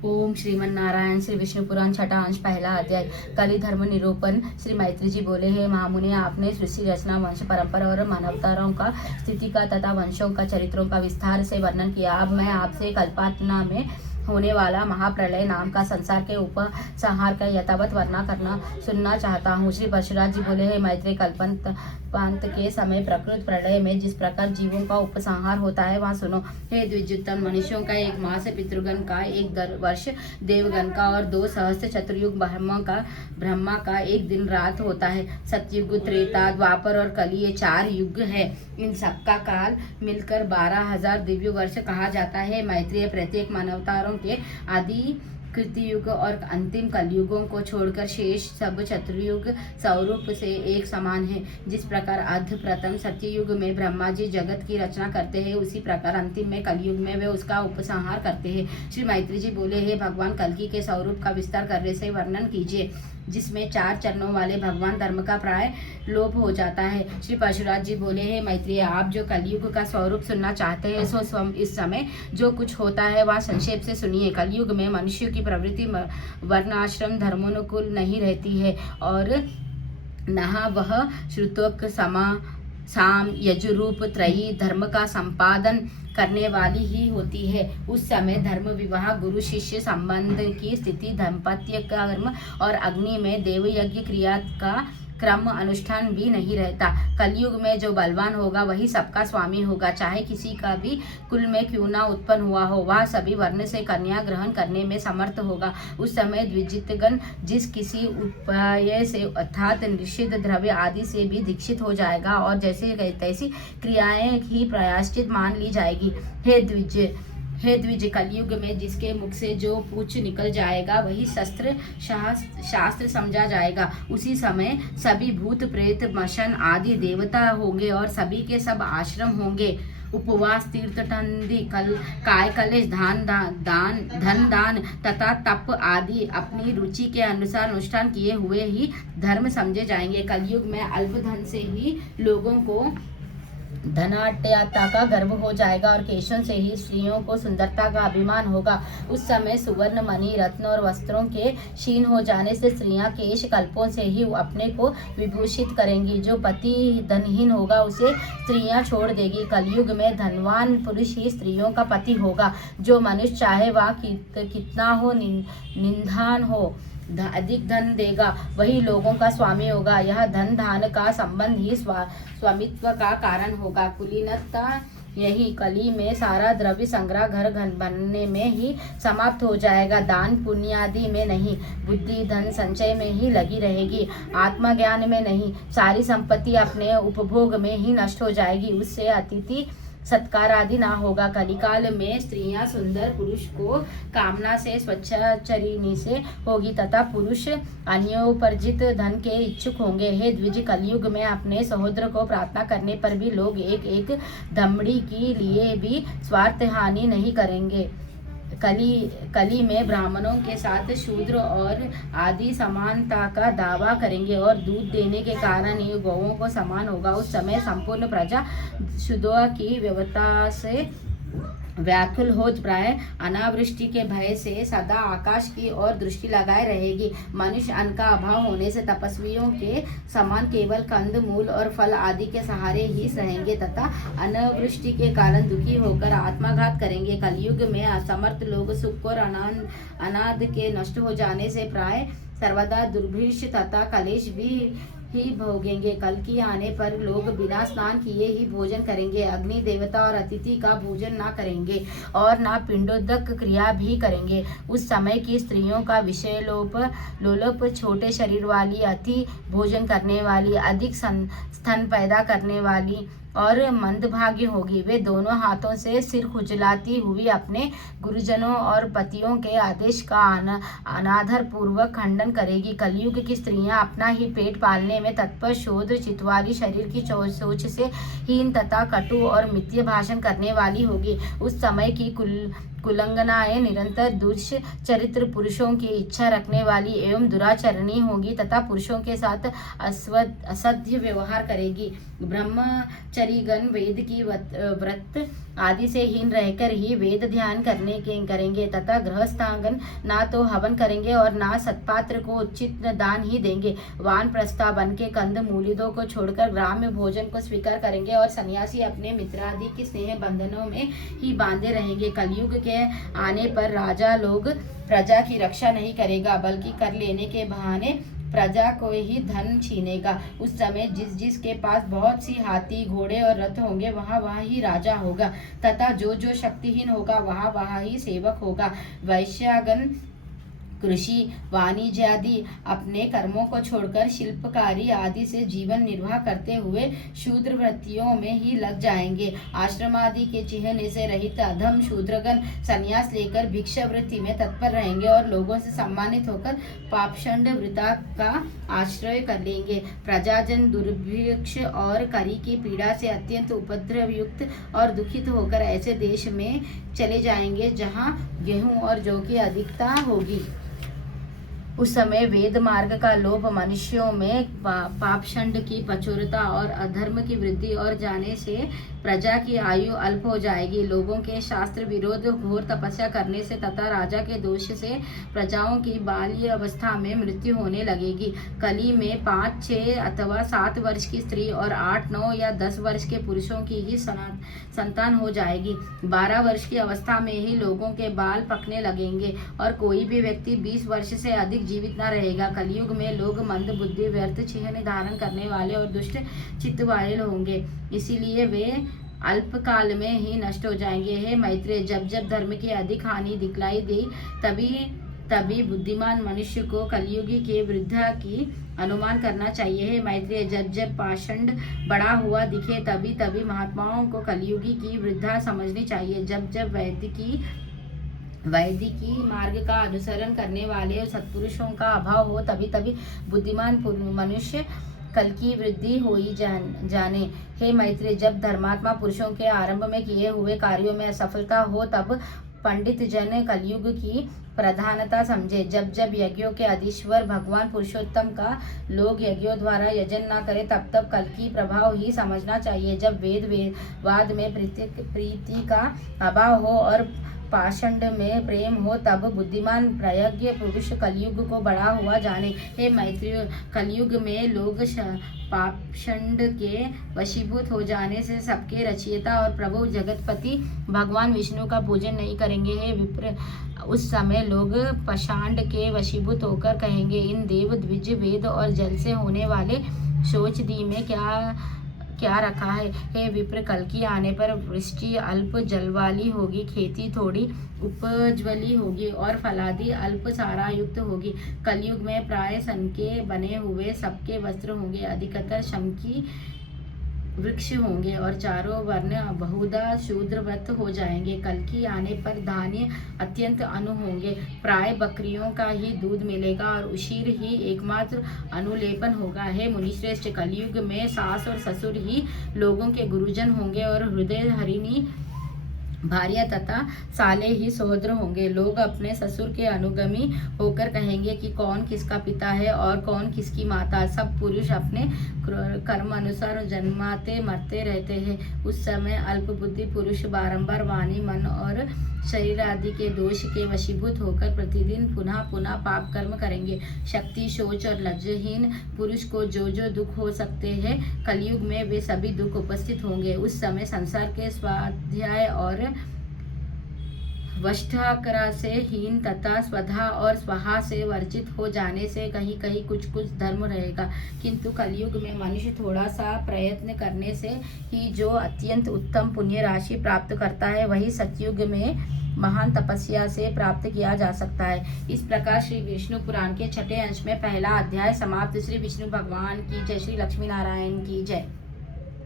ओम श्रीमन नारायण। श्री विष्णु पुराण छठा अंश पहला अध्याय। कलि धर्म निरूपण। श्री मैत्री जी बोले, हे महामुनि, आपने सृष्टि रचना, वंश परंपरा और मानवताओं का स्थिति का तथा वंशों का चरित्रों का विस्तार से वर्णन किया। अब मैं आपसे कल्पातना में होने वाला महाप्रलय नाम का संसार के उपसंहार का यथावत वर्णन करना सुनना चाहता हूँ। श्री परशुराम जी बोले, हे मैत्री, कल्पांत के समय प्रकृत प्रलय में जिस प्रकार जीवों का उपसंहार होता है वहाँ सुनो। हे द्विजोत्तम, मनुष्यों का एक मास, पितृगण का एक वर्ष, देवगण का और 2 सहस्त्र चतुर्युग, ब्रह्मा का एक दिन रात होता है। सतयुग, त्रेता, द्वापर और कलि, ये 4 युग है। इन सबका काल मिलकर 12,000 दिव्य वर्ष कहा जाता है। मैत्रेय, प्रत्येक मानवतारों के आदि कृतयुग और अंतिम कलयुगों को छोड़कर शेष सब चतुर्युग स्वरूप से एक समान है। जिस प्रकार अर्ध प्रथम सत्ययुग में ब्रह्मा जी जगत की रचना करते हैं, उसी प्रकार अंतिम में कलयुग में वे उसका उपसंहार करते हैं। श्री मैत्री जी बोले, हे भगवान, कल्कि के स्वरूप का विस्तार करने से वर्णन कीजिए, जिसमें 4 चरणों वाले भगवान धर्म का प्राय लोप हो जाता है। श्री परशुराम जी बोले, हे मैत्रेय, आप जो कलयुग का स्वरूप सुनना चाहते हैं, सो इस समय जो कुछ होता है वह संक्षेप से सुनिए। कलयुग में मनुष्य की प्रवृत्ति वर्णाश्रम धर्मानुकूल नहीं रहती है और न वह श्रुतोक्त साम यजुरूप त्रयी धर्म का संपादन करने वाली ही होती है। उस समय धर्म, विवाह, गुरु शिष्य संबंध की स्थिति, दाम्पत्य कर्म और अग्नि में देवयज्ञ क्रिया का क्रम अनुष्ठान भी नहीं रहता। कलयुग में जो बलवान होगा वही सबका स्वामी होगा, चाहे किसी का भी कुल में क्यों ना उत्पन्न हुआ हो। वह सभी वर्ण से कन्या ग्रहण करने में समर्थ होगा। उस समय द्विजितगण जिस किसी उपाय से अर्थात निषिद्ध द्रव्य आदि से भी दीक्षित हो जाएगा और जैसे तैसी क्रियाएं ही प्रायश्चित मान ली जाएगी। हे द्विज, कलयुग में जिसके मुख से जो पूछ निकल जाएगा वही शास्त्र समझा जाएगा। उसी समय सभी भूत प्रेत मशन आदि देवता होंगे और सभी के सब आश्रम होंगे। उपवास, तीर्थ ठंडी, काय कलेश, धन दान तथा तप आदि अपनी रुचि के अनुसार अनुष्ठान किए हुए ही धर्म समझे जाएंगे। कलयुग में अल्प धन से ही लोगों को धनाट्यता का गर्व हो जाएगा और केशों से ही स्त्रियों को सुंदरता का अभिमान होगा। उस समय सुवर्ण, मणि, रत्न और वस्त्रों के क्षीण हो जाने से स्त्रियां केश कल्पों से ही अपने को विभूषित करेंगी। जो पति धनहीन होगा उसे स्त्रियां छोड़ देगी। कलयुग में धनवान पुरुष ही स्त्रियों का पति होगा। जो मनुष्य चाहे वह कितना हो निंदान हो, अधिक धन देगा, वही लोगों का स्वामी होगा। यह धन धान का संबंध ही स्वामित्व का कारण होगा। कुलीनता यही कली में सारा द्रव्य संग्रह घर बनने में ही समाप्त हो जाएगा, दान पुण्य आदि में नहीं। बुद्धि धन संचय में ही लगी रहेगी, आत्मज्ञान में नहीं। सारी संपत्ति अपने उपभोग में ही नष्ट हो जाएगी, उससे अतिथि सत्कार आदि ना होगा। कलिकाल में स्त्रियां सुंदर पुरुष को कामना से स्वच्छचरिणी से होगी तथा पुरुष अन्योपर्जित धन के इच्छुक होंगे। हे द्विज, कलयुग में अपने सहोदर को प्रार्थना करने पर भी लोग एक एक दमड़ी के लिए भी स्वार्थ हानि नहीं करेंगे। कली में ब्राह्मणों के साथ शूद्र और आदि समानता का दावा करेंगे और दूध देने के कारण ये गौओं को समान होगा। उस समय संपूर्ण प्रजा शुद्धों की व्यवस्था से व्याकुल हो प्राय अनावृष्टि के भय से सदा आकाश की ओर दृष्टि लगाए रहेगी। मनुष्य अन्न का अभाव होने से तपस्वियों के समान केवल कंद मूल और फल आदि के सहारे ही सहेंगे तथा अनावृष्टि के कारण दुखी होकर आत्माघात करेंगे। कलयुग में असमर्थ लोग सुख और अनाद के नष्ट हो जाने से प्राय सर्वदा दुर्भिक्ष तथा कलेश ही भोगेंगे। कल की आने पर लोग बिना स्नान किए ही भोजन करेंगे, अग्नि देवता और अतिथि का भोजन ना करेंगे और ना पिंडोदक क्रिया भी करेंगे। उस समय की स्त्रियों का विषय लोलुप, छोटे शरीर वाली, अति भोजन करने वाली, अधिक स्तन पैदा करने वाली और मंदभागी होगी। वे दोनों हाथों से सिर खुजलाती हुई अपने गुरुजनों और पतियों के आदेश का अनादर पूर्वक खंडन करेगी। कलयुग की स्त्रियां अपना ही पेट पालने में तत्पर, शोध चितवाली, शरीर की सोच से हीन तथा कटु और मिथ्य भाषण करने वाली होगी। उस समय की कुलंगनाएं निरंतर दुष्चरित्र पुरुषों की इच्छा रखने वाली एवं दुराचरणी होगी तथा पुरुषों के साथ असभ्य व्यवहार करेगी। ब्रह्मचरीगण वेद की व्रत आदि से हीन रहकर ही वेद ध्यान करेंगे तथा गृहस्थांगन ना तो हवन करेंगे और ना सत्पात्र को उचित दान ही देंगे। वानप्रस्था बन के कंद मूलिदों को छोड़कर ग्राम्य भोजन को स्वीकार करेंगे और सन्यासी अपने मित्रादि की स्नेह बंधनों में ही बांधे रहेंगे। कलयुग के आने पर राजा लोग प्रजा की रक्षा नहीं करेगा बल्कि कर लेने के बहाने प्रजा को ही धन छीनेगा। उस समय जिस के पास बहुत सी हाथी घोड़े और रथ होंगे वहाँ ही राजा होगा तथा जो शक्तिहीन होगा वहाँ ही सेवक होगा। वैश्यागण कृषि वाणिज्य आदि अपने कर्मों को छोड़कर शिल्पकारी आदि से जीवन निर्वाह करते हुए शूद्र वृत्तियों में ही लग जाएंगे। आश्रम आदि के चिन्हने से रहित अधम शूद्रगण संन्यास लेकर भिक्षा वृत्ति में तत्पर रहेंगे और लोगों से सम्मानित होकर पापशंड वृत्ता का आश्रय कर लेंगे। प्रजाजन दुर्भिक्ष और करी की पीड़ा से अत्यंत उपद्रवयुक्त और दुखित होकर ऐसे देश में चले जाएंगे जहाँ गेहूं और जौ की अधिकता होगी। उस समय वेद मार्ग का लोभ मनुष्यों में पापशंड की प्रचुरता और अधर्म की वृद्धि और जाने से प्रजा की आयु अल्प हो जाएगी। लोगों के शास्त्र विरोध घोर तपस्या करने से तथा राजा के दोष से प्रजाओं की बाल्य अवस्था में मृत्यु होने लगेगी। कली में 5, 6 अथवा 7 वर्ष की स्त्री और 8, 9 या 10 वर्ष के पुरुषों की ही संतान हो जाएगी। 12 वर्ष की अवस्था में ही लोगों के बाल पकने लगेंगे और कोई भी व्यक्ति 20 वर्ष से अधिक जीवित न रहेगा। कलयुग में लोग मंद बुद्धि, व्यर्थ चिन्ह धारण करने वाले और दुष्ट चित्त वाले होंगे, इसीलिए वे अल्पकाल में ही नष्ट हो जाएंगे। हे मैत्रेय, जब धर्म की अधिक हानि दिखलाई दी तभी बुद्धिमान मनुष्य को कलयुगी के वृद्धा की अनुमान करना चाहिए। हे मैत्रेय, जब पाषंड बड़ा हुआ दिखे तभी महात्माओं को कलयुगी की वृद्धा समझनी चाहिए। जब वैदिकी मार्ग का अनुसरण करने वाले सत्पुरुषों का अभाव हो तभी बुद्धिमान मनुष्य कल की वृद्धि हो ही जाने। हे मैत्रेय, जब धर्मात्मा पुरुषों के आरंभ में किए हुए कार्यों में असफलता हो तब पंडित जन कलयुग की प्रधानता समझे। जब यज्ञों के अधीश्वर भगवान पुरुषोत्तम का लोग यज्ञों द्वारा यजन न करे तब कल की प्रभाव ही समझना चाहिए। जब वाद में प्रीति का अभाव हो और पाषंड में प्रेम हो तब बुद्धिमान प्रज्ञ पुरुष कलयुग को बढ़ा हुआ जाने। हे मैत्रेय, कलयुग में लोग पाषंड के वशीभूत हो जाने से सबके रचयिता और प्रभु जगतपति भगवान विष्णु का पूजन नहीं करेंगे। हे विप्र, उस समय लोग पाषांड के वशीभूत होकर कहेंगे, इन देव द्विज वेद और जल से होने वाले शौच दी में क्या रखा है। हे विप्र, कल की आने पर वृष्टि अल्प जल वाली होगी, खेती थोड़ी उपज्वली होगी और फलादि अल्प सारा युक्त होगी। कलयुग में प्राय सन के बने हुए सबके वस्त्र होंगे, अधिकतर शम की वृक्ष होंगे और चारों वर्ण बहुधा शूद्रव्रत हो जाएंगे। कल की आने पर धान्य अत्यंत अनु होंगे, प्राय बकरियों का ही दूध मिलेगा और उशीर ही एकमात्र अनुलेपन होगा। हे मुनिश्रेष्ठ, कलयुग में सास और ससुर ही लोगों के गुरुजन होंगे और हृदय हरिणी भार्या तथा साले ही सहोदर होंगे। लोग अपने ससुर के अनुगमी होकर कहेंगे कि कौन किसका पिता है और कौन किसकी माता। सब पुरुष अपने कर्म अनुसार जन्माते मरते रहते हैं। उस समय अल्पबुद्धि पुरुष बारंबार वाणी, मन और शरीर आदि के दोष के वशीभूत होकर प्रतिदिन पुनः पाप कर्म करेंगे। शक्ति, शौच और लज्जहीन पुरुष को जो दुख हो सकते हैं, कलयुग में वे सभी दुख उपस्थित होंगे। उस समय संसार के स्वाध्याय और वष्टाकरा से हीन तथा स्वधा और स्वाहा से वर्जित हो जाने से कहीं कुछ धर्म रहेगा, किंतु कलयुग में मनुष्य थोड़ा सा प्रयत्न करने से ही जो अत्यंत उत्तम पुण्य राशि प्राप्त करता है वही सतयुग में महान तपस्या से प्राप्त किया जा सकता है। इस प्रकार श्री विष्णु पुराण के 6ठे अंश में पहला अध्याय समाप्त। श्री विष्णु भगवान की जय। श्री लक्ष्मी नारायण की जय।